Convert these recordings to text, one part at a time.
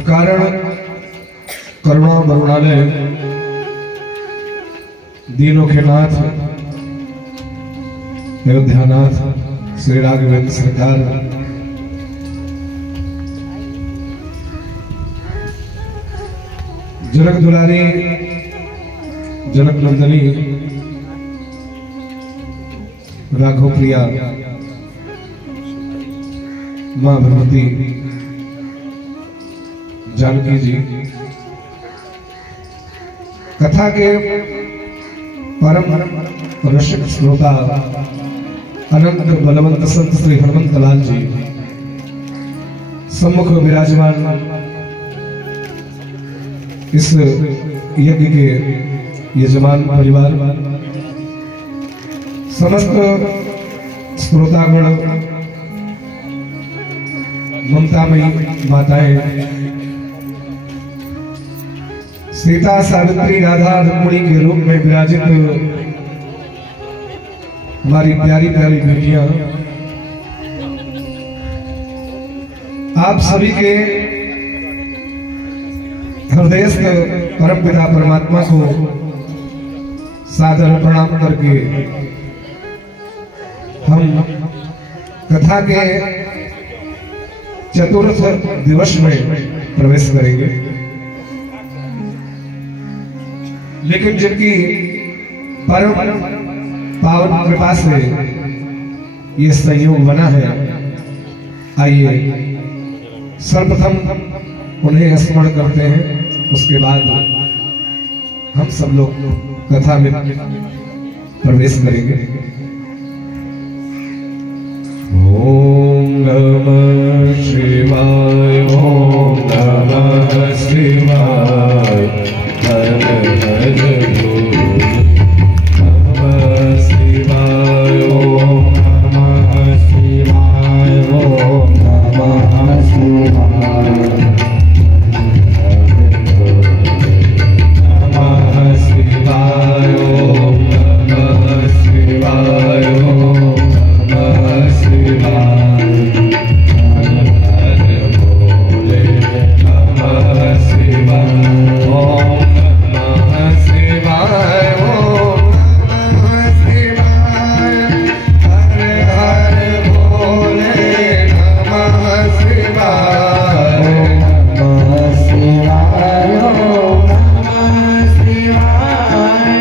अकारण करुणा मरुणालय दीनों के नाथ अयोध्यानाथ श्री राघवेंद्र सरकार जनक दुलारी जनक नंदनी राघव प्रिया मां भगवती जानकी जी कथा के परम रसिक श्रोता अनंत बलवंत संत श्री हनुमंत लाल जी सम्मुख विराजमान इस यज्ञ के यजमान परिवार समस्त श्रोतागण ममतामयी माताएं सीता सावित्री राधा रुक्मिणी के रूप में विराजित हमारी प्यारी प्यारी बेटियां आप सभी के हृदयस्थ परमपिता परमात्मा को सादर प्रणाम करके हम कथा के चतुर्थ दिवस में प्रवेश करेंगे, लेकिन जिनकी परम पावन कृपा से ये संयोग बना है, आइए सर्वप्रथम उन्हें स्मरण करते हैं, उसके बाद हम सब लोग कथा में प्रवेश करेंगे। ओम नमः शिवाय, ओम नमः शिवाय, हर हर बोल नमः शिवाय, ओम नमः शिवाय, ओम नमः शिवाय, नमः शिवाय, ओम नमः शिवाय, ओम नमः शिवाय, हर हर भोले नमः शिवाय, ओम नमः शिवाय, ओम नमः शिवाय, हर हर भोले नमः शिवाय, नमः शिवाय, ओम नमः शिवाय,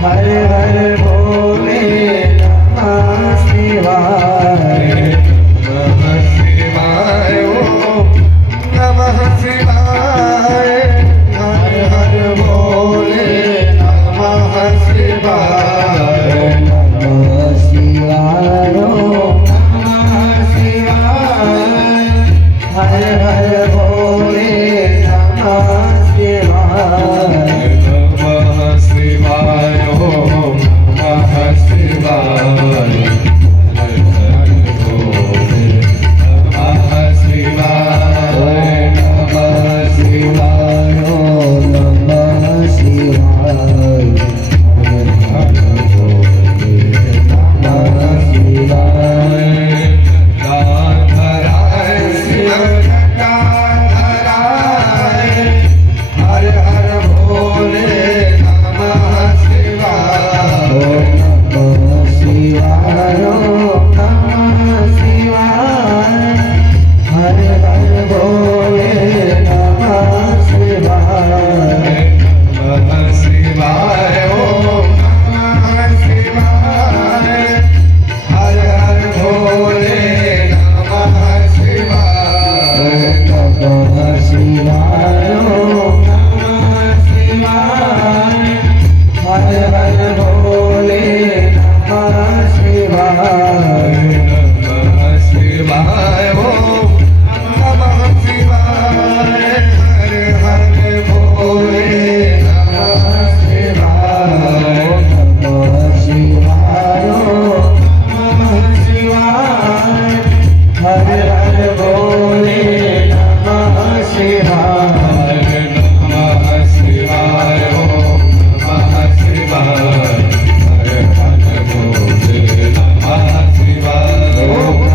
हर हर भोले नमः शिवाय, नमः शिवाय, ओम नमः शिवाय, हर हर भोले नमः शिवाय, नमः शिवाय, ओम नमः शिवाय, हर हर भोले नमः शिवाय, नमः शिवाय, ओम नमः शिवाय, हर हर भोले नमः शिवाय, नमः शिवाय, ओम नमः शिवाय, हर हर भोले नमः शिवाय, जटाधराय शिव जटाधराय, हर हर भोले नमः शिवाय, नमः शिवाय, ओम नमः शिवाय, हर हर भोले नमः शिवाय, नमः शिवाय, ओम नमः शिवाय, हर हर भोले नमः शिवाय, नमः शिवाय, ओम नमः शिवाय, हर हर भोले नमः शिवाय, नमः शिवाय, ओम नमः शिवाय, हर हर भोले नमः शिवाय, नमः शिवाय, ओम नमः शिवाय, हर हर भोले नमः शिवाय, नमः शिवाय, ओम नमः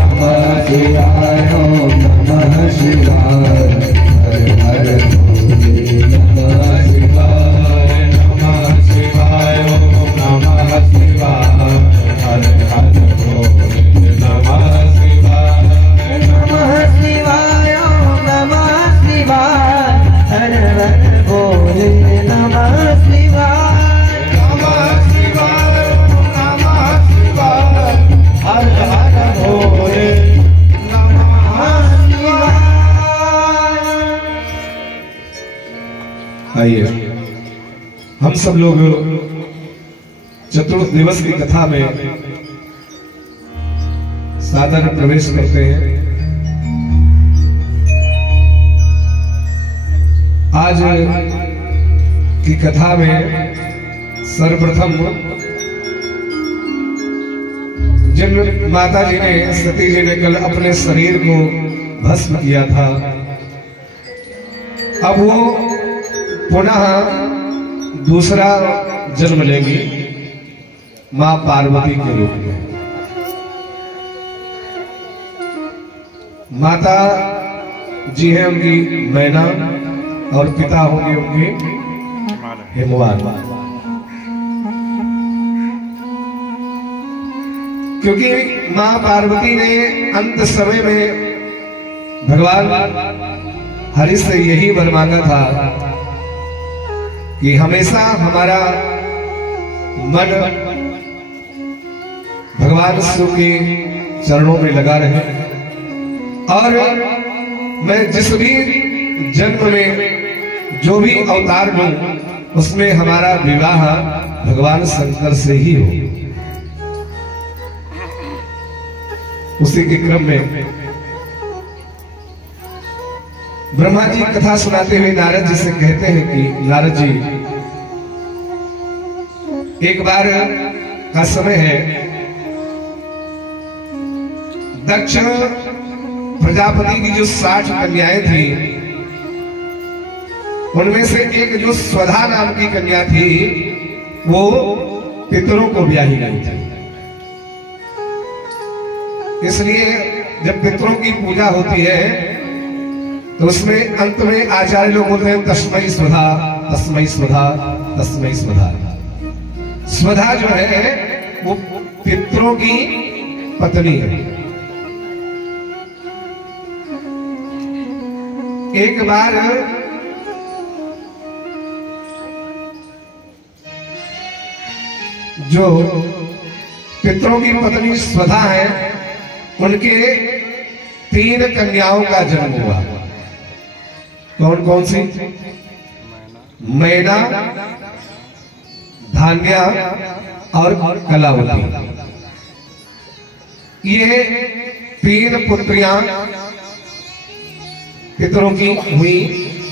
शिवाय, हर हर भोले नमः शिवाय, ओम नमः शिवाय, ओम नमः शिवाय, हर हर भोले नमः शिवाय, नमः शिवाय, ओम नमः शिवाय, हर हर भोले नमः शिवाय, नमः शिवाय, ओम नमः शिवाय, हर हर भोले नमः शिवाय, नमः शिवाय, ओम नमः शिवाय, हर हर भोले नमः शिवाय। आइए हम सब लोग चतुर्थ दिवस की कथा में सादर प्रवेश करते हैं। आज की कथा में सर्वप्रथम जिन माता जी ने, सती जी ने कल अपने शरीर को भस्म किया था, अब वो पुनः दूसरा जन्म लेंगी मां पार्वती के रूप में। माता जी है उनकी मैना और पिता होंगे उनके हिमवान। क्योंकि मां पार्वती ने अंत समय में भगवान हरि से यही वर मांगा था कि हमेशा हमारा मन भगवान शिव के चरणों में लगा रहे, और मैं जिस भी जन्म में जो भी अवतार लूं उसमें हमारा विवाह भगवान शंकर से ही हो। उसी के क्रम में ब्रह्मा जी कथा सुनाते हुए नारद जी से कहते हैं कि नारद जी, एक बार का समय है, दक्ष प्रजापति की जो 60 कन्याएं थी उनमें से एक जो स्वधा नाम की कन्या थी वो पितरों को ब्याही गई थी। इसलिए जब पितरों की पूजा होती है तो उसमें अंत में आचार्य लोग बोलते हैं तस्मै स्वधा, तस्मै स्वधा, तस्मै स्वधा। स्वधा जो है वो पितरों की पत्नी है। एक बार जो पितरों की पत्नी स्वधा है उनके 3 कन्याओं का जन्म हुआ। कौन कौन सी? मैना, धान्या और कलावती। ये 3 पुत्रियां पितरों की हुई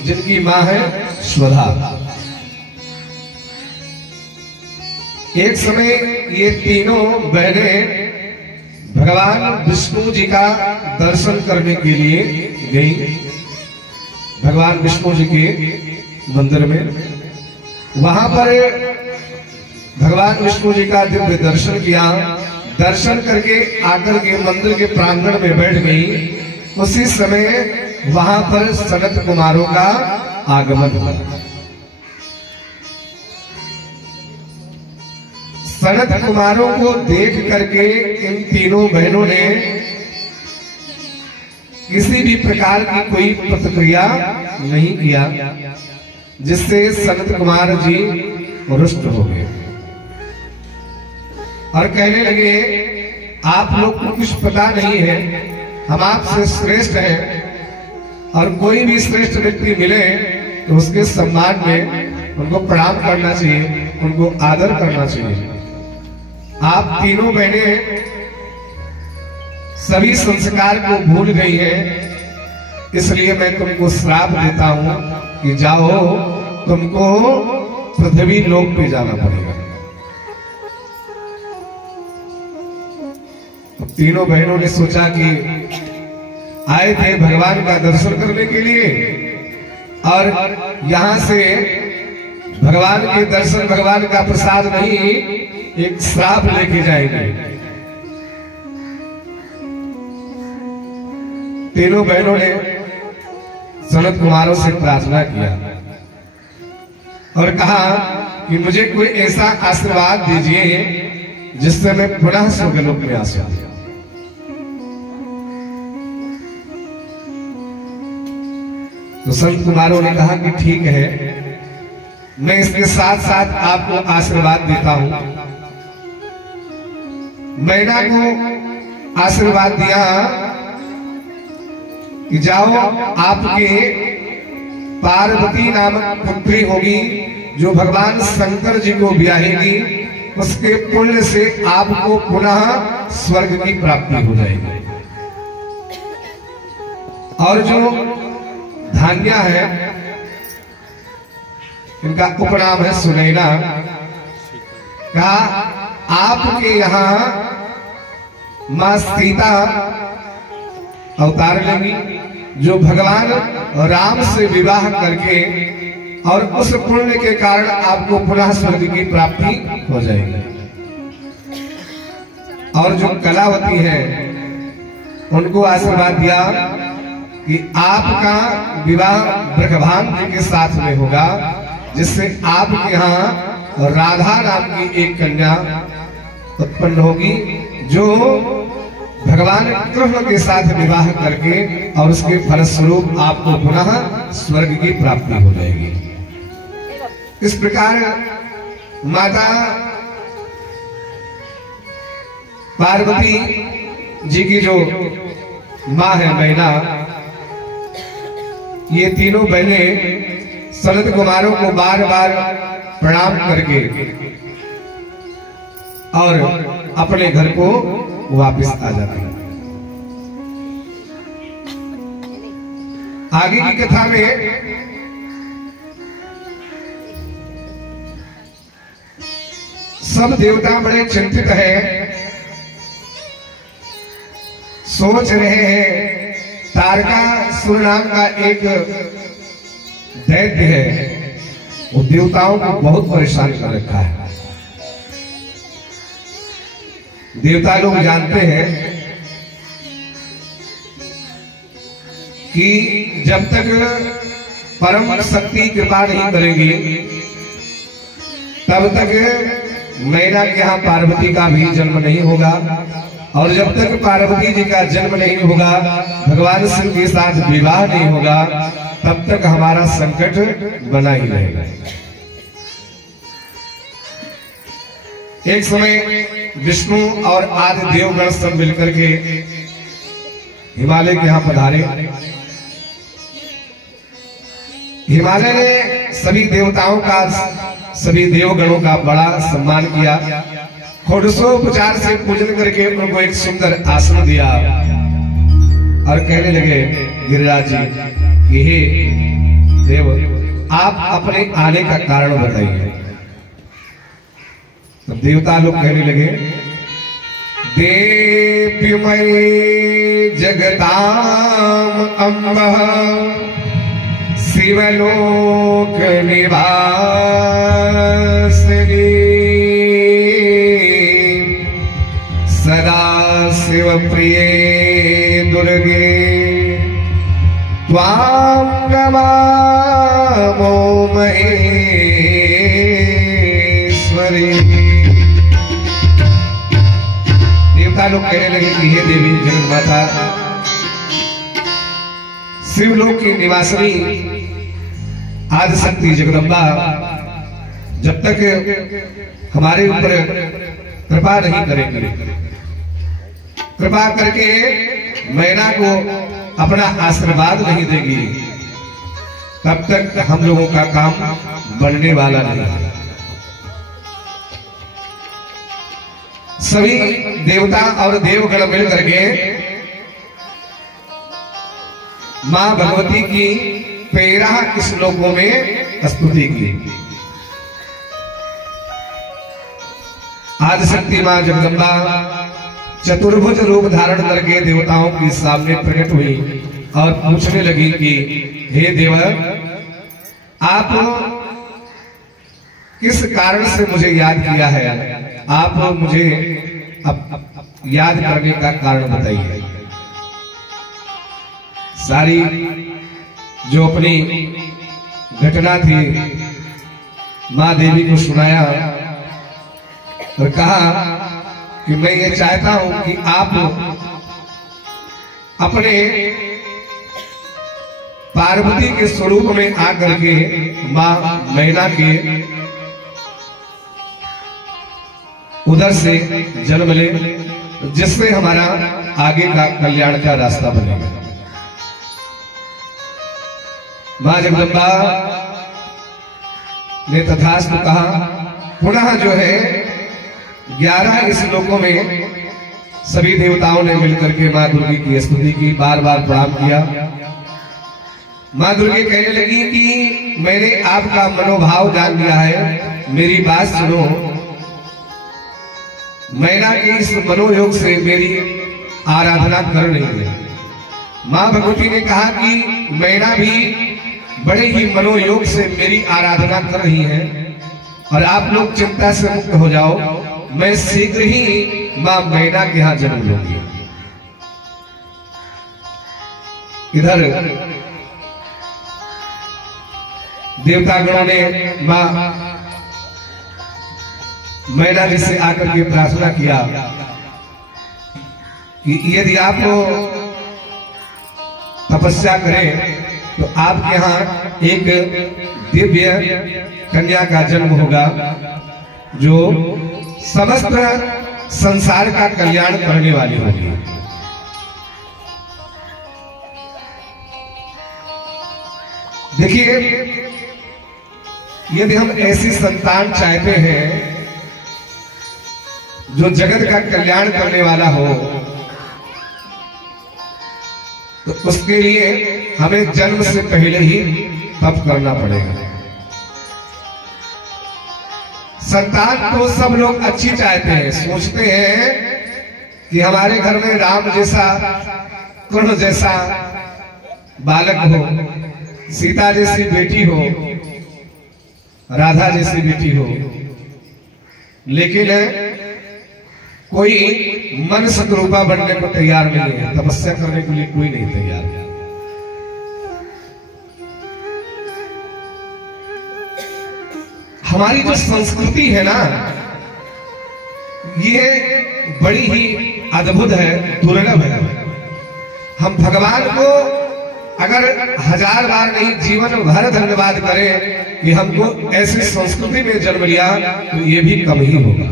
जिनकी मां है स्वधा। एक समय ये तीनों बहनें भगवान विष्णु जी का दर्शन करने के लिए गई भगवान विष्णु जी के मंदिर में। वहां पर भगवान विष्णु जी का दिव्य दर्शन किया। दर्शन करके आकर के मंदिर के प्रांगण में बैठ गई। उसी समय वहां पर सनत कुमारों का आगमन हुआ। सनत कुमारों को देख करके इन तीनों बहनों ने किसी भी प्रकार की कोई प्रतिक्रिया नहीं किया, जिससे सनत कुमार जी रुष्ट हो गए और कहने लगे, आप लोग को कुछ पता नहीं है, हम आपसे श्रेष्ठ हैं और कोई भी श्रेष्ठ व्यक्ति मिले तो उसके सम्मान में उनको प्रणाम करना चाहिए, उनको आदर करना चाहिए। आप तीनों बहनें सभी संस्कार को भूल गई हैं, इसलिए मैं तुमको श्राप देता हूं कि जाओ, तुमको पृथ्वी लोक पे जाना पड़ेगा। तो तीनों बहनों ने सोचा कि आए थे भगवान का दर्शन करने के लिए और यहां से भगवान के दर्शन, भगवान का प्रसाद नहीं, एक श्राप लेके जाएंगे। तीनों बहनों ने सनत कुमारों से प्रार्थना किया और कहा कि मुझे कोई ऐसा आशीर्वाद दीजिए जिससे मैं पुनः स्वर्गलोक में आ सकूं। तो संत कुमारों ने कहा कि ठीक है, मैं इसके साथ साथ आपको आशीर्वाद देता हूं। मैना को आशीर्वाद दिया कि जाओ, आपके पार्वती नामक पुत्री होगी जो भगवान शंकर जी को ब्याहेगी, उसके पुण्य से आपको पुनः स्वर्ग की प्राप्ति हो जाएगी। और जो धान्या है, इनका उपनाम है सुनैना, कहा आपके यहां मां सीता अवतार लेंगी जो भगवान राम से विवाह करके और उस पुण्य के कारण आपको पुनः स्वर्ग की प्राप्ति हो जाएगी। और जो कलावती है उनको आशीर्वाद दिया कि आपका विवाह ब्रह्मभान जी के साथ में होगा, जिससे आपके यहाँ राधा नाम की एक कन्या उत्पन्न होगी जो भगवान कृष्ण के साथ विवाह करके और उसके फलस्वरूप आपको पुनः स्वर्ग की प्राप्ति हो जाएगी। इस प्रकार माता पार्वती जी की जो माँ है मैना, ये तीनों बहनें सनत कुमारों को बार बार प्रणाम करके और अपने घर को वापस आ जाती हैं। आगे की कथा में सब देवता बड़े चिंतित हैं, सोच रहे हैं। तारकासुर नाम का एक दैत्य है, वो देवताओं को बहुत परेशान कर रखा है। देवता लोग जानते हैं कि जब तक परम शक्ति कृपा नहीं करेगी तब तक मैना के यहाँ पार्वती का भी जन्म नहीं होगा, और जब तक पार्वती जी का जन्म नहीं होगा, भगवान शिव के साथ विवाह नहीं होगा, तब तक हमारा संकट बना ही रहेगा। एक समय विष्णु और आदि देवगण सब मिलकर के हिमालय के यहाँ पधारे। हिमालय ने सभी देवताओं का, सभी देवगणों का बड़ा सम्मान किया। षोडशोपचार से पूजन करके उनको एक सुंदर आसन दिया और कहने लगे गिरिराज जी कि हे देव, आप अपने आने का कारण बताइए। तो देवता लोग कहने लगे, देव्यमय जगताम अम्ब शिवलोक निवासिनी सदा शिव प्रिये दुर्गे त्वां नमामो महेश्वरी। देवता लोग कहने लगे कि हे देवी जगत माता, शिवलोक की निवासिनी आदि शक्ति जगदम्बा, जब तक हमारे ऊपर कृपा नहीं करेंगे, कृपा करके मैना को अपना आशीर्वाद नहीं देगी, तब तक हम लोगों का काम बनने वाला नहीं। सभी देवता और देवगण मिल करके मां भगवती की 13 श्लोकों में स्तुति की। आदिशक्ति मां जगदम्बा चतुर्भुज रूप धारण करके देवताओं के सामने प्रकट हुई और पूछने लगी कि हे देव, आप किस कारण से मुझे याद किया है? आप मुझे याद करने का कारण बताइए। सारी जो अपनी घटना थी मां देवी को सुनाया और कहा कि मैं ये चाहता हूं कि आप अपने पार्वती के स्वरूप में आकर के मां मैना के उधर से जन्म ले, जिससे हमारा आगे का कल्याण का रास्ता बनेगा। मां जगदम्बा ने तथास्तु कहा। पुनः जो है 11 श्लोकों में सभी देवताओं ने मिलकर के मां दुर्गे की स्तुति की, बार बार प्रणाम किया। मां दुर्गे कहने लगी कि मैंने आपका मनोभाव जान लिया है, मेरी बात सुनो। मैना के इस मनोयोग से मेरी आराधना कर रही है। मां भगवती ने कहा कि मैना भी बड़े ही मनोयोग से मेरी आराधना कर रही है और आप लोग चिंता से मुक्त हो जाओ, मैं शीघ्र ही मां मैना के यहां जन्म लूंगी। इधर देवतागणों ने मां मैना जी से आकर के प्रार्थना किया कि यदि आप तपस्या करें तो आपके यहाँ एक दिव्य कन्या का जन्म होगा जो समस्त संसार का कल्याण करने वाली होगी। देखिए, यदि हम ऐसी संतान चाहते हैं जो जगत का कल्याण करने वाला हो, तो उसके लिए हमें जन्म से पहले ही तप करना पड़ेगा। संतान को सब लोग अच्छी चाहते हैं, सोचते हैं कि हमारे घर में राम जैसा, कृष्ण जैसा बालक हो, सीता जैसी बेटी हो, राधा जैसी बेटी हो, लेकिन कोई मन सतरूपा बनने को तैयार नहीं है, तपस्या करने के लिए कोई नहीं तैयार है। हमारी जो संस्कृति है ना, ये बड़ी ही अद्भुत है, दुर्लभ है। हम भगवान को अगर 1000 बार नहीं जीवन भर धन्यवाद करें कि हमको ऐसी संस्कृति में जन्म लिया, तो ये भी कम ही होगा।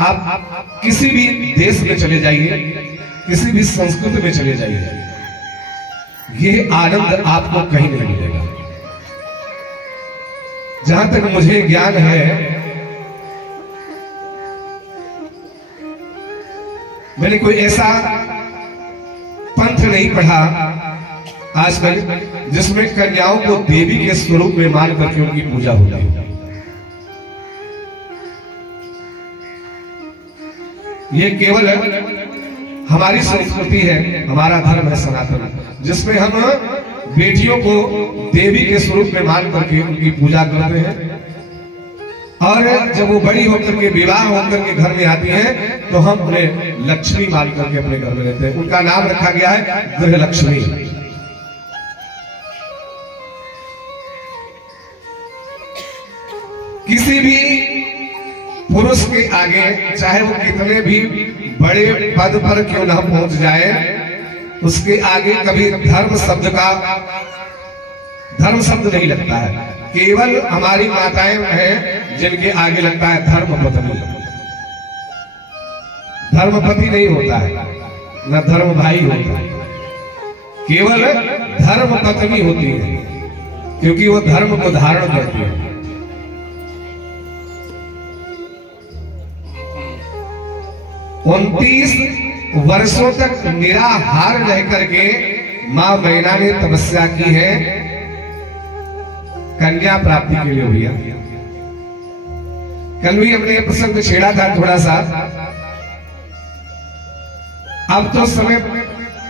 आप किसी भी देश में चले जाइए, किसी भी संस्कृति में चले जाइए, ये आनंद आपको कहीं नहीं मिलेगा। जहां तक मुझे ज्ञान है, मैंने कोई ऐसा पंथ नहीं पढ़ा आज तक जिसमें कन्याओं को देवी के स्वरूप में मान करके उनकी पूजा होती है। ये केवल हमारी संस्कृति है, हमारा धर्म है सनातन, जिसमें हम बेटियों को देवी के स्वरूप में मान करके उनकी पूजा करते हैं, और जब वो बड़ी होकर के विवाह होकर के घर में आती हैं तो हम उन्हें लक्ष्मी मान करके अपने घर में रहते हैं। उनका नाम रखा गया है गृह लक्ष्मी। किसी भी पुरुष के आगे चाहे वो कितने भी बड़े पद पर क्यों ना पहुंच जाए, उसके आगे कभी धर्म शब्द नहीं लगता है। केवल हमारी माताएं हैं जिनके आगे लगता है धर्म पत्नी। धर्मपति नहीं होता है, न धर्म भाई होता है, केवल धर्म पत्नी होती है, क्योंकि वो धर्म को धारण करती है। उनतीस वर्षों तक निराहार रह करके मां मैना ने तपस्या की है कन्या प्राप्ति के लिए। भैया कल भी हमने प्रसंग छेड़ा था थोड़ा सा, अब तो समय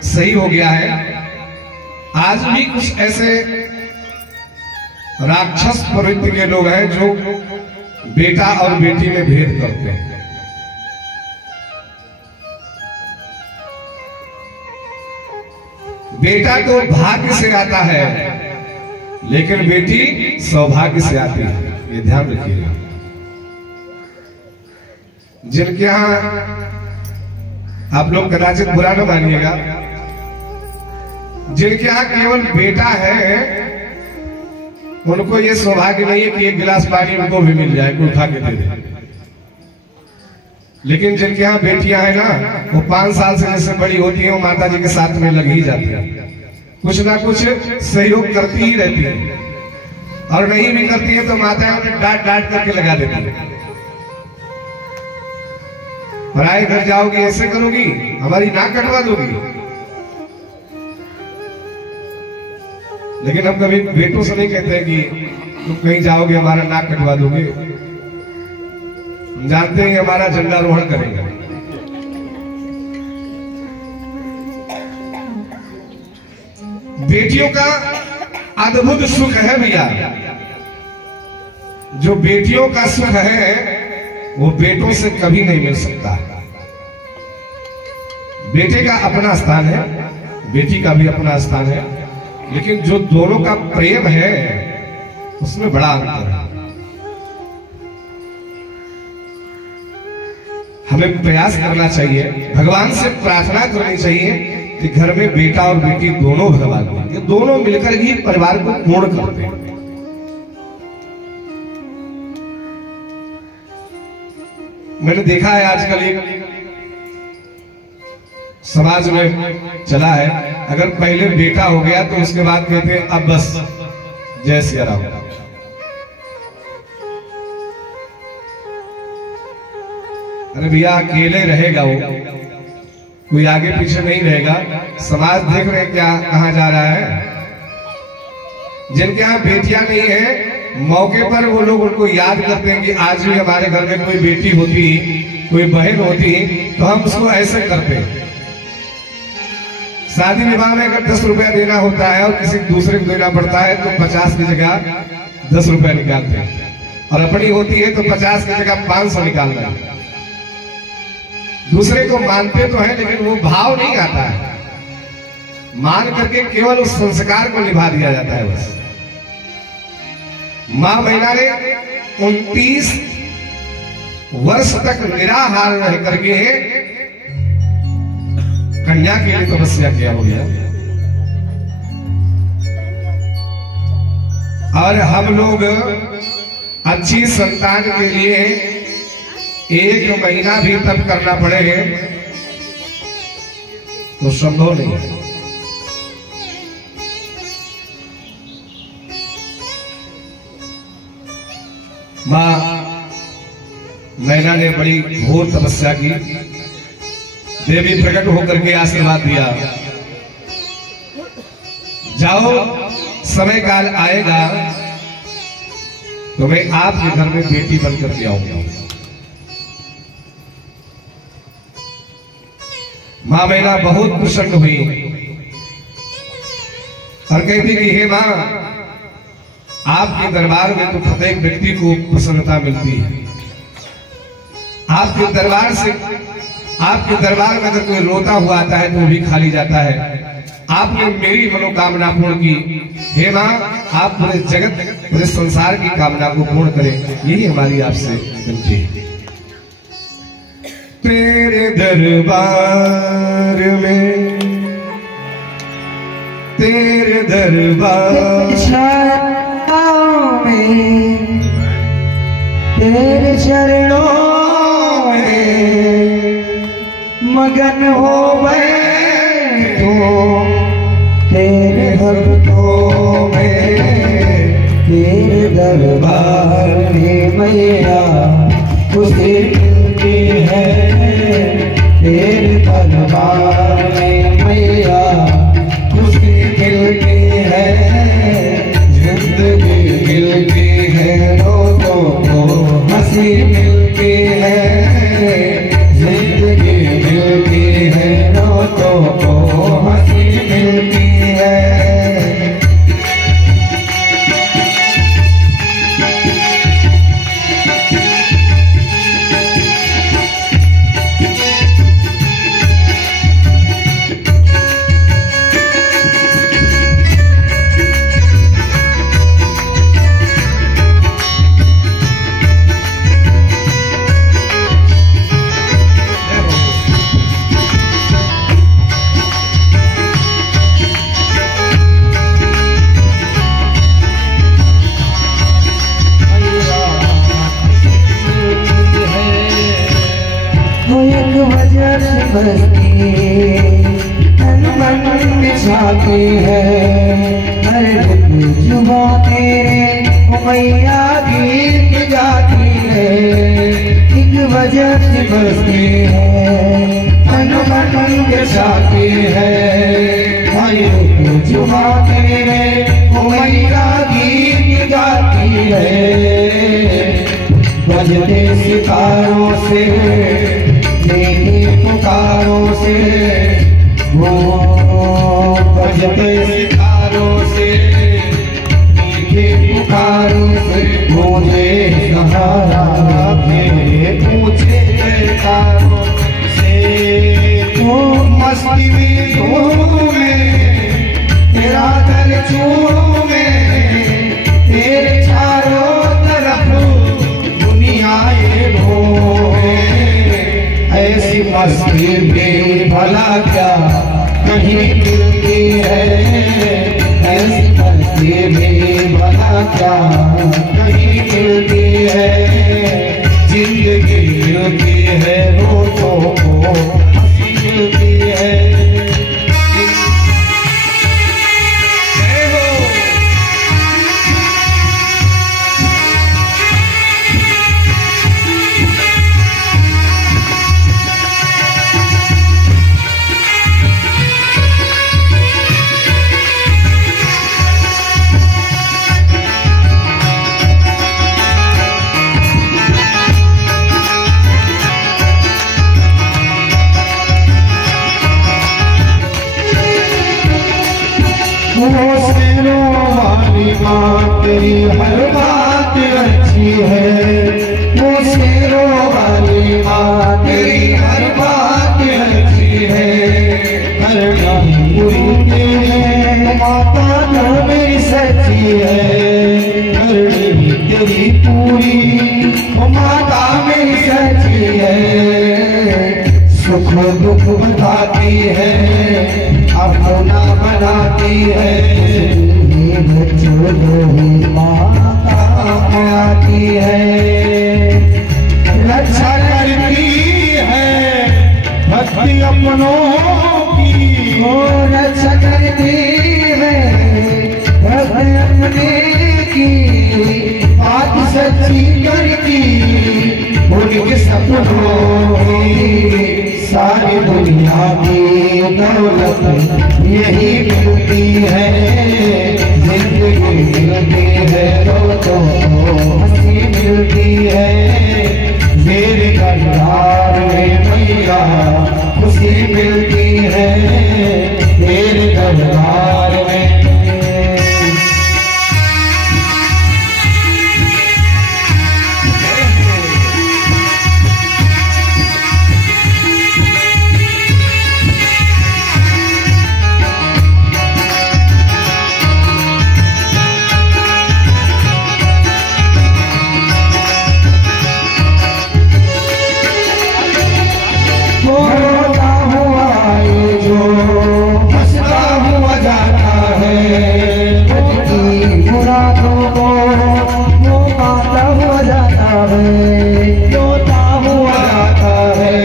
सही हो गया है। आज भी कुछ ऐसे राक्षस प्रवृत्ति के लोग हैं जो बेटा और बेटी में भेद करते हैं। बेटा तो भाग्य से आता है, लेकिन बेटी सौभाग्य से आती है, ये ध्यान रखिएगा। जिनके यहां आप लोग कदाचित बुरा न मानिएगा, जिनके यहां केवल बेटा है, उनको ये सौभाग्य नहीं है कि एक गिलास पानी उनको भी मिल जाए, कोई उठा के दे दे। लेकिन जिनके यहाँ बेटियां हैं ना, वो 5 साल से जैसे बड़ी होती है, वो माता जी के साथ में लग ही जाती है, कुछ ना कुछ सहयोग करती ही रहती है, और नहीं भी करती है तो माता उन्हें डांट डांट करके लगा देती है। पराए घर जाओगी ऐसे करोगी, हमारी नाक कटवा दोगी। लेकिन हम कभी बेटों से नहीं कहते कि तुम कहीं जाओगे हमारा नाक कटवा दोगे, हम जानते हैं हमारा झंडारोहण करेगा। बेटियों का अद्भुत सुख है भैया, जो बेटियों का सुख है वो बेटों से कभी नहीं मिल सकता। बेटे का अपना स्थान है, बेटी का भी अपना स्थान है, लेकिन जो दोनों का प्रेम है उसमें बड़ा अंतर है। हमें प्रयास करना चाहिए, भगवान से प्रार्थना करनी चाहिए कि घर में बेटा और बेटी दोनों भगवान दें, ये दोनों मिलकर ही परिवार को पूर्ण करते हैं। मैंने देखा है आजकल एक समाज में चला है, अगर पहले बेटा हो गया तो उसके बाद कहते हैं अब बस जय सिया राम। अरे भैया अकेले रहेगा वो, कोई आगे पीछे नहीं रहेगा। समाज देख रहे क्या कहां जा रहा है। जिनके यहाँ बेटियां नहीं है, मौके पर वो लोग उनको याद करते हैं कि आज भी हमारे घर में कोई बेटी होती, कोई बहन होती तो हम उसको ऐसे करते। शादी विवाह में अगर 10 रुपया देना होता है और किसी दूसरे को देना पड़ता है तो 50 की जगह 10 रुपया निकालते हैं, और अपनी होती है तो 50 की जगह 500 निकालना है। दूसरे को मानते तो है लेकिन वो भाव नहीं आता है, मान करके केवल उस संस्कार को निभा दिया जाता है बस। मां महिला ने 29 वर्ष तक निराहार रह करके कन्या के लिए तपस्या किया हो गया, और हम लोग अच्छी संतान के लिए 1 महीना भी तप करना पड़े तो संभव नहीं है। मां मैना ने बड़ी घोर तपस्या की, देवी प्रकट होकर के आशीर्वाद दिया, जाओ समय काल आएगा तो मैं आपके घर में बेटी बनकर के आऊंगा। मां मैना बहुत प्रसन्न हुई और कहती कि हे मां, आपके दरबार में तो प्रत्येक व्यक्ति को प्रसन्नता मिलती है। आपके दरबार में अगर कोई रोता हुआ आता है तो वो भी खाली जाता है। आपने मेरी मनोकामना पूर्ण की, हे मां आप पूरे जगत पूरे संसार की कामना को पूर्ण करें, यही हमारी आपसे विनती है। तेरे दरबार में, तेरे दरबार में, तेरे चरणों मगन हो बैठो, तेरे भक्तों में, तेरे दरबार में मैया खुशी मिलती है, तेरे दरबार में मैया खुशी मिलती है, जिंदगी मिलती है, लोगों को हंसी मिलती है, जिंदगी मिलती है, लोगों को हंसी मिलती है। छाती है हर जुबा तेरे मैया गीत गाती है, एक वजह से बसती है तन मन के छाती है, हर जुबा तेरे मैया गीत गाती है, बजते सितारों से पुकारों से, वो बजते सितारों से, मीठे पुकारों से, मुझे सहारा पूछे तारों से, वो मस्ती में झूमे तेरा दर झूमे, तेरे चारों तरफ दुनिया ये घूमे, ऐसी मस्ती भी भला क्या कहीं मिलती है, ऐसी मस्ती भी भला क्या कहीं मिलती है। जिंदगी मिलती है रोज़ों को हंसी मिलती है। वो शेरों वाली माँ तेरी हर बात अच्छी है, वो शेरों वाली माँ तेरी हर बात अच्छी है। हर पूरी तेरी माता तो मेरी सच्ची है, हर तेरी पूरी माता मेरी सच्ची है। सुख दुख बताती है, अपना बनाती है, बच्चों को माता आती है। रक्षा करती है भक्ति अपनों की, वो रक्षा करती है भक्ति अपने की। बात सच्ची करती उनके सपनों की, सारी दुनिया की दौलत यही मिलती है। जिंदगी मिलती है तो हंसी मिलती है। मेरे दरबार में मैया खुशी मिलती है, मेरे दरबार में। होता हुआ ये जो हंसता हुआ जाता है, उसकी मुरादों को वो पाता हुआ जाता है। रोता हुआ जाता है,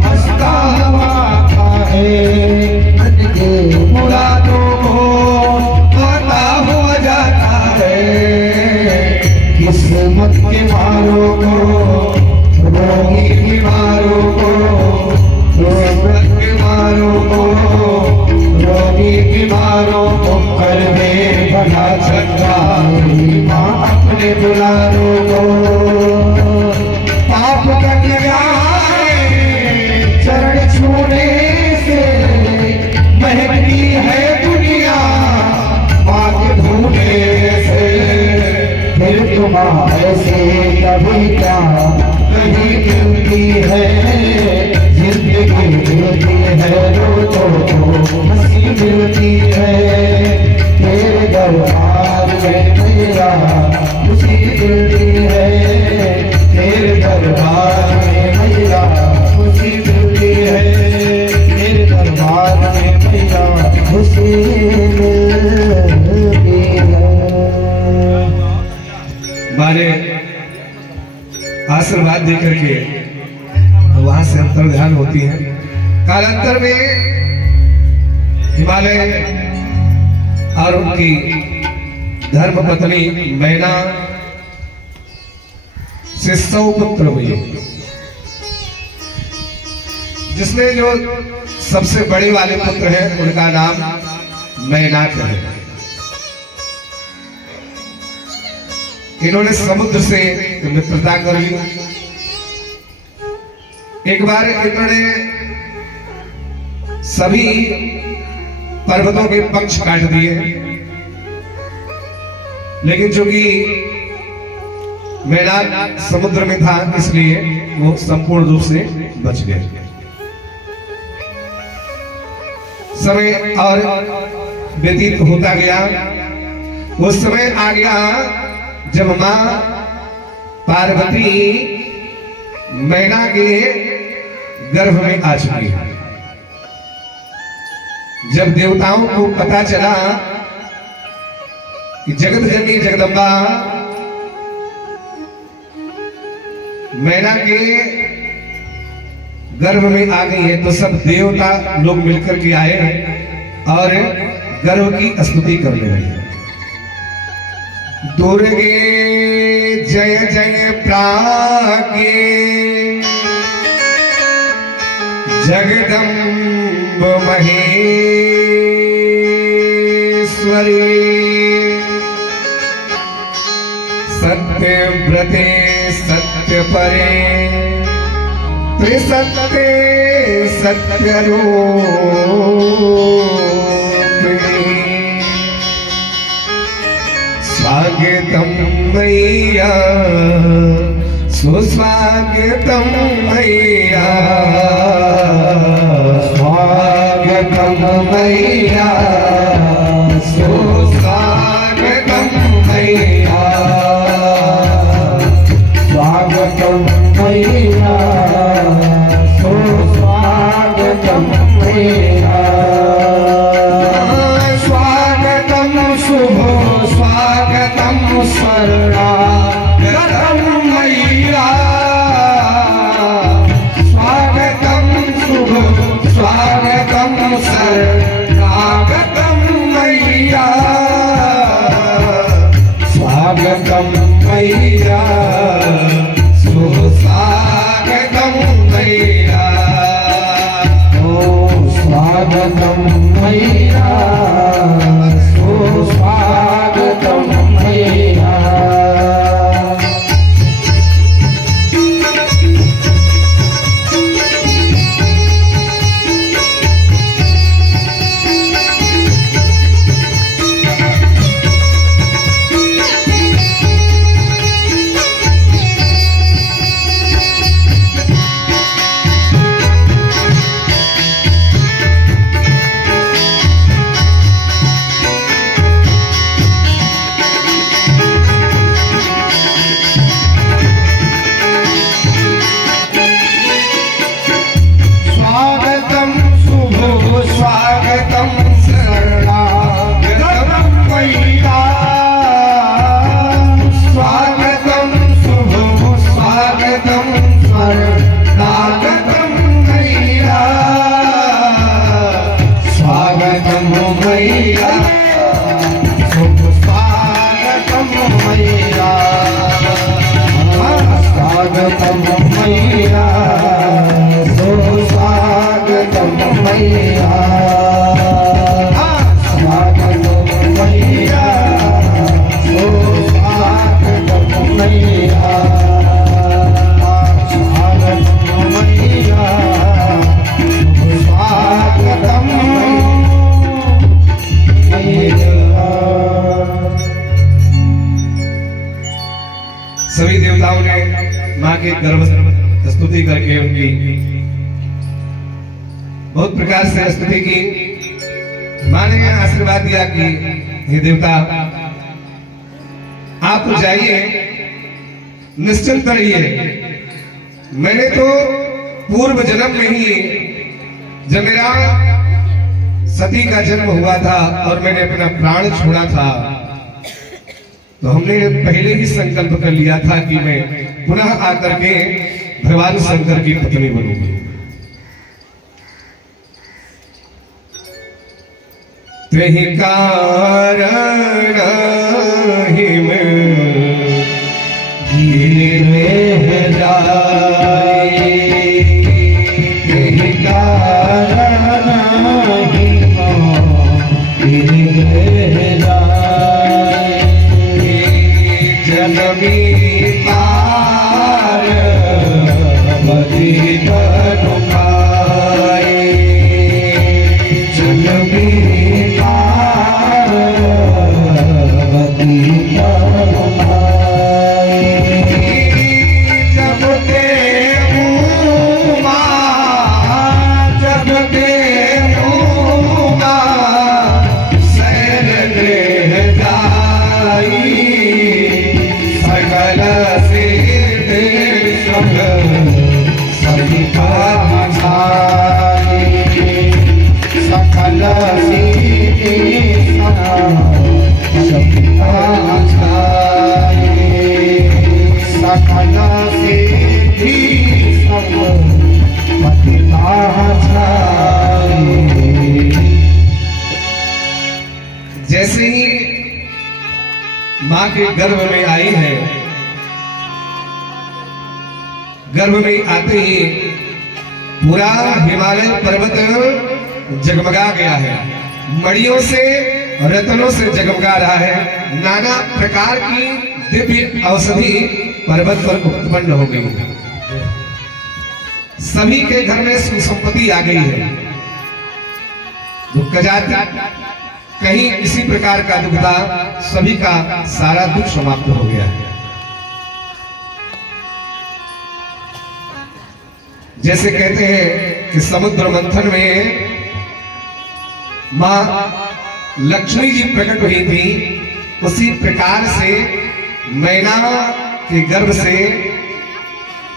हंसता हुआ आता है, उसकी मुरादों को पाता हुआ जाता है। किस्मत के मारों को, रोगी बीमारों को, बीमारों को, रोगी बीमारों को कर दे भला चंगा माँ अपने दुलारों को। पाप करने चरण छूने से महकती है दुनिया, माँ के धोने से। फिर तुम ऐसे कभी क्या कहीं मिलती है। जिंदगी मिलती है रोज़ों हंसी मिलती है। तेरे दरबार में मैया खुशी मिलती है, तेरे दरबार में मैया खुशी मिलती है, तेरे दरबार में मैया खुशी मिलती है। हमारे आशीर्वाद देकर के वहां से अंतर ध्यान होती है। कालांतर में हिमालय और उनकी धर्म पत्नी मैना से 100 पुत्र हुए, जिसमें जो सबसे बड़े वाले पुत्र हैं उनका नाम मैनाक है। इन्होंने समुद्र से मित्रता कर ली। एक बार इन्होंने सभी पर्वतों के पंख काट दिए, लेकिन चूंकि मैदान समुद्र में था इसलिए वो संपूर्ण रूप से बच गए। समय और व्यतीत होता गया। वो समय आ गया जब मां पार्वती मैना के गर्भ में आ चुकी है। जब देवताओं को पता चला कि जगत जननी जगदम्बा मैना के गर्भ में आ गई है, तो सब देवता लोग मिलकर के आए और गर्भ की स्तुति करने लगे। दुर्गे जय जय प्राज्ञे जगदम्ब महेश्वरी सत्यव्रते सत्यपरे त्रिसत्ये सत्यरूपिणी स्वागतं मैया सुस्वागतं मैया स्वागतं मैया सुस्वागतं मैया स्वागतं मैया सुस्वागतं मैया स्वागतं शुभो स्वागतं शरणागतं मैया स्वागतं शुभो स्वागतं शरणागतं मैया स्वागतं मैया सुस्वागतं मैया ओ स्वागतं मैया सुस्वागतं मैया। सभी देवताओं ने मां के गर्भ स्तुति करके उनकी बहुत प्रकार से स्तुति की। मां ने आशीर्वाद दिया कि हे देवता आप जाइए, निश्चिंत रहिए। मैंने तो पूर्व जन्म में ही जब मेरा सती का जन्म हुआ था और मैंने अपना प्राण छोड़ा था, तो हमने पहले ही संकल्प कर लिया था कि मैं पुनः आकर के भगवान शंकर की पत्नी बनूंगी। त्रिहि कारण हिम गिरे जाए, त्रिहि कारण हिम गिरे जाए, जनमी पार बदी बनु पाए, जनमी पार बदी बनु पाए। जब के मुँह जब के मुँह सैन रह जाई, सकल से संग सभी सकल सिद्धि सकल सिद्धि सब जैसे ही मां के गर्भ में आई है, गर्भ में आते ही पूरा हिमालय पर्वत जगमगा गया है, मणियों से रत्नों से जगमगा रहा है। नाना प्रकार की दिव्य औषधि पर्वत पर उत्पन्न हो गई है। सभी के घर में सुसंपत्ति आ गई है। दुख जाता कहीं किसी प्रकार का दुख था, सभी का सारा दुख समाप्त हो गया है। जैसे कहते हैं कि समुद्र मंथन में मां लक्ष्मी जी प्रकट हुई थी, उसी प्रकार से मैना के गर्भ से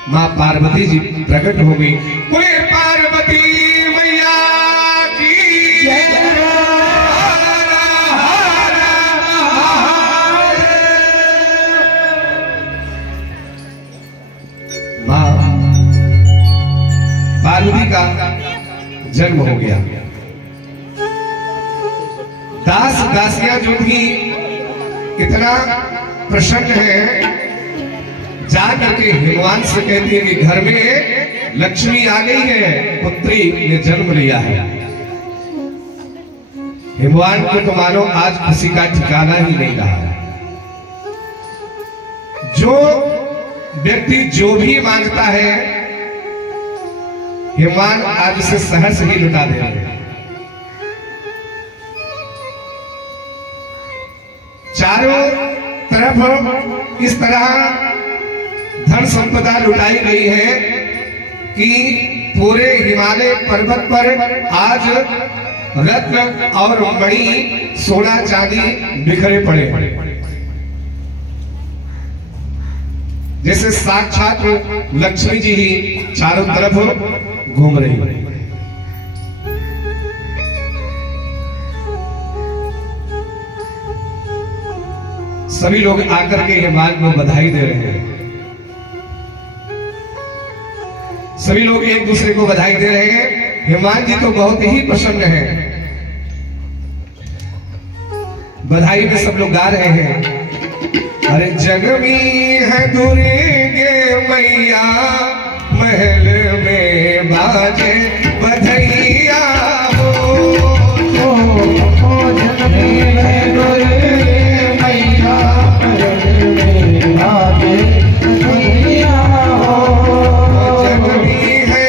मां पार्वती जी प्रकट हो गई। बोले पार्वती मैया की जय। मां पार्वती का जन्म हो गया। दास दासियां जो थी इतना प्रसन्न है, जा करके हिमवान से कहती है कि घर में लक्ष्मी आ गई है, पुत्री ने जन्म लिया है। हिमवान को तो मानो आज खुशी का ठिकाना ही नहीं रहा। जो व्यक्ति जो भी मांगता है, हिमवान आज उसे सहज ही लुटा दे रहे हैं। चारों तरफ इस तरह धन संपदा लुटाई गई है कि पूरे हिमालय पर्वत पर आज रत्न और मणि, सोना चांदी बिखरे पड़े, जैसे साक्षात लक्ष्मी जी ही चारों तरफ घूम रही है। सभी लोग आकर के हिमवान को बधाई दे रहे हैं। सभी लोग एक दूसरे को बधाई दे रहे हैं। हिमवान जी तो बहुत ही प्रसन्न हैं। बधाई में सब लोग गा रहे हैं, अरे जग में है दुर्गे मैया, महल में बाजे बधैया हो। जग में है दुर्गे मैया, महल में बाजे बधैया हो। जग में है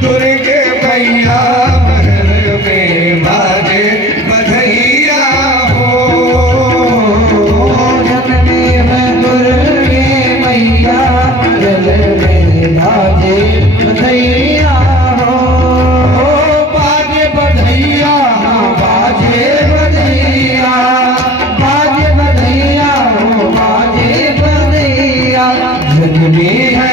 दुर्गे मैया, महल में बाजे बधैया हो। जग में है दुर्गे मैया, महल में बाजे बधैया हो। बाजे बधैया, बाजे बधैया, बाजे बधैया हो, बाजे बधैया। जग में है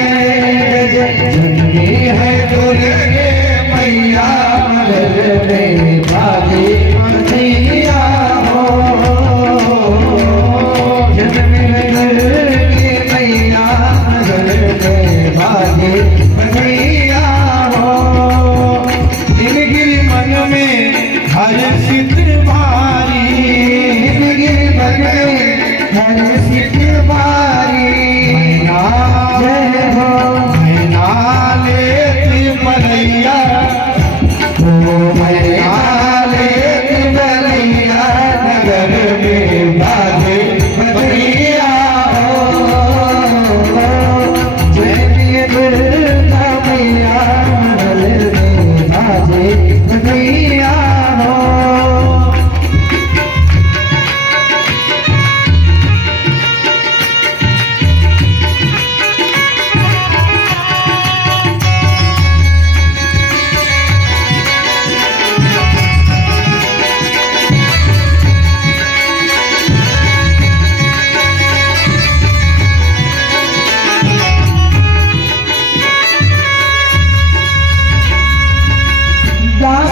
दुर्गे मैया, महल में बाजे बधैया हो। जग में है दुर्गे मैया, महल में बाजे बधैया हो। गिर मन में हर्षित भारी, गिर मन में हर्षित भारी। मैना जय हो, मैना लेती मलैया, ओ मैना ले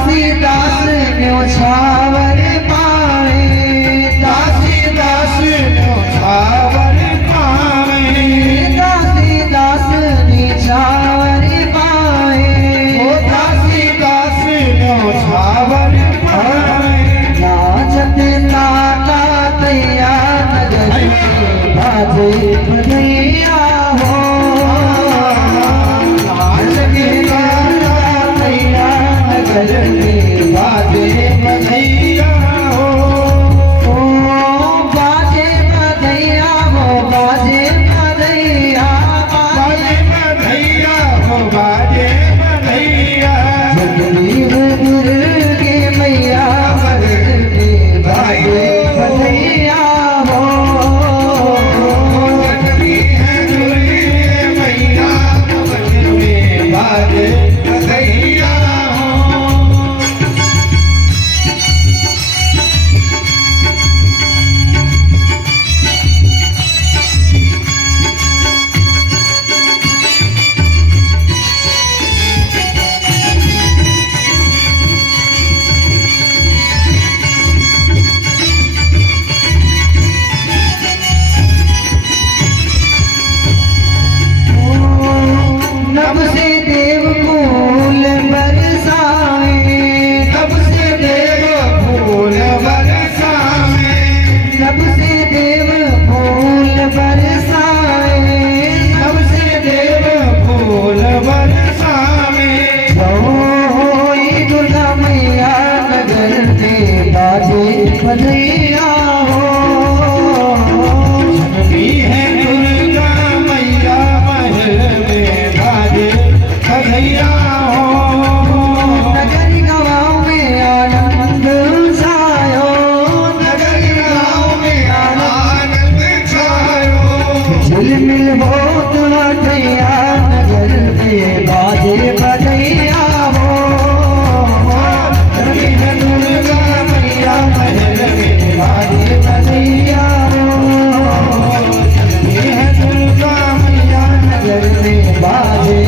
दासी दास न्योछावर पावे, दासी दास न्योछावर पावे, दासी दास न्योछावर पावे, ओ दासी दास न्योछावर पावे। नाचत ताता तैया नगर बाजे बधैया हो, नाचत ताता तैया नगर बाजे बधैया हो, ओ बाजे बधैया हो, बाजे बधैया, बाजे बधैया हो, बाजे बधैया। जगदीव दुर्गे मैया बाजे बधैया हो, जगदीव दुर्गे मैया बाजे बधैया हो। नभ से देव फूल बरसावे, नभ से देव फूल बरसावे, नभ से देव फूल बरसावे, नभ से देव फूल बरसावे। होई दुर्गा मैया नगर में बाजे बधैया हो, जन्मी है दुर्गा मैया महल में बाजे बधैया हो। नगर गाँव में आनंद छायो, नगर गाँव में आनंद छायो, झिलमिल होत बधैया नगर में बाजे बधैया हो, जन्मी है दुर्गा मैया महल में बाजे बधैया हो, जन्मी है दुर्गा मैया नगर में बाजे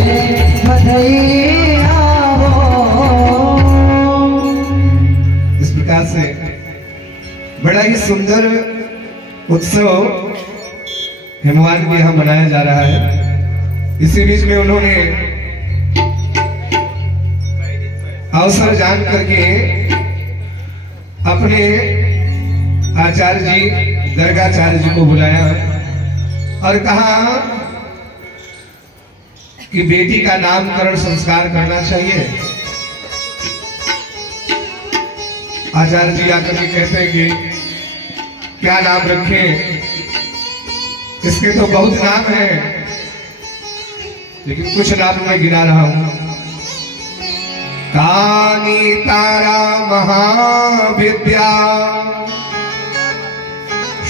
बधैया हो। इस प्रकार से बड़ा ही सुंदर उत्सव हिमवान के यहाँ मनाया जा रहा है। इसी बीच में उन्होंने अवसर जान करके अपने आचार्य जी दरगाचार्य जी को बुलाया और कहा कि बेटी का नामकरण संस्कार करना चाहिए। आचार्य जी आकर के कहते हैं कि क्या नाम रखें, इसके तो बहुत नाम हैं, लेकिन कुछ नाम मैं गिना रहा हूं। कानी तारा महाविद्या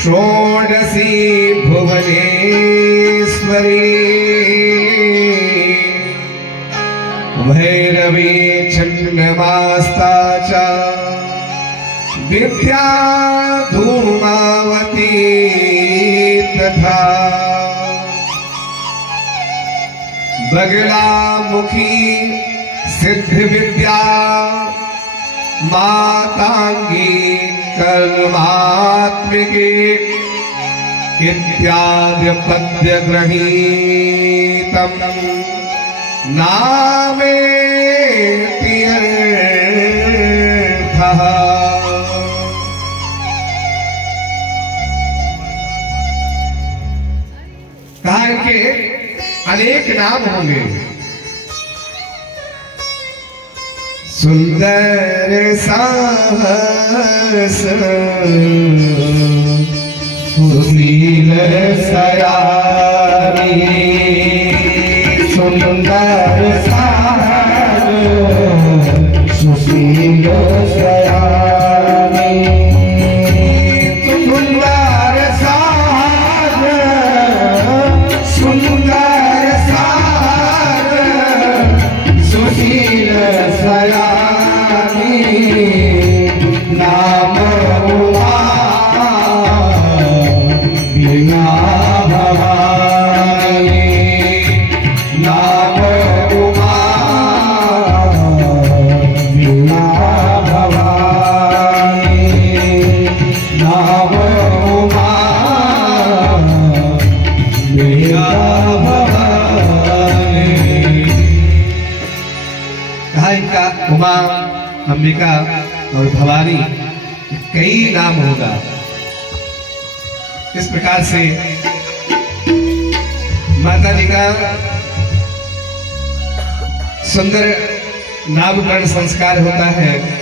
षोडशी भुवनेश्वरी भैरवी छन्नमास्ता च विद्या धूमावती तथा बगलामुखी सिद्ध विद्या मातांगी कर्मात्मिकी इत्यादि पद्य गृहीतम नामेति अर्थः। कहा इनके अनेक नाम होंगे। सुंदर साहस सुशील सयानी, सुंदर साहस सुशील सयानी, सुंदर साहस सुंदर साहस सुशील सयानी, नाम उमा बिना भवानी, नाम उमा बिना उमा, अंबिका और भवानी कई नाम होगा। इस प्रकार से माता जी का सुंदर नामकरण संस्कार होता है।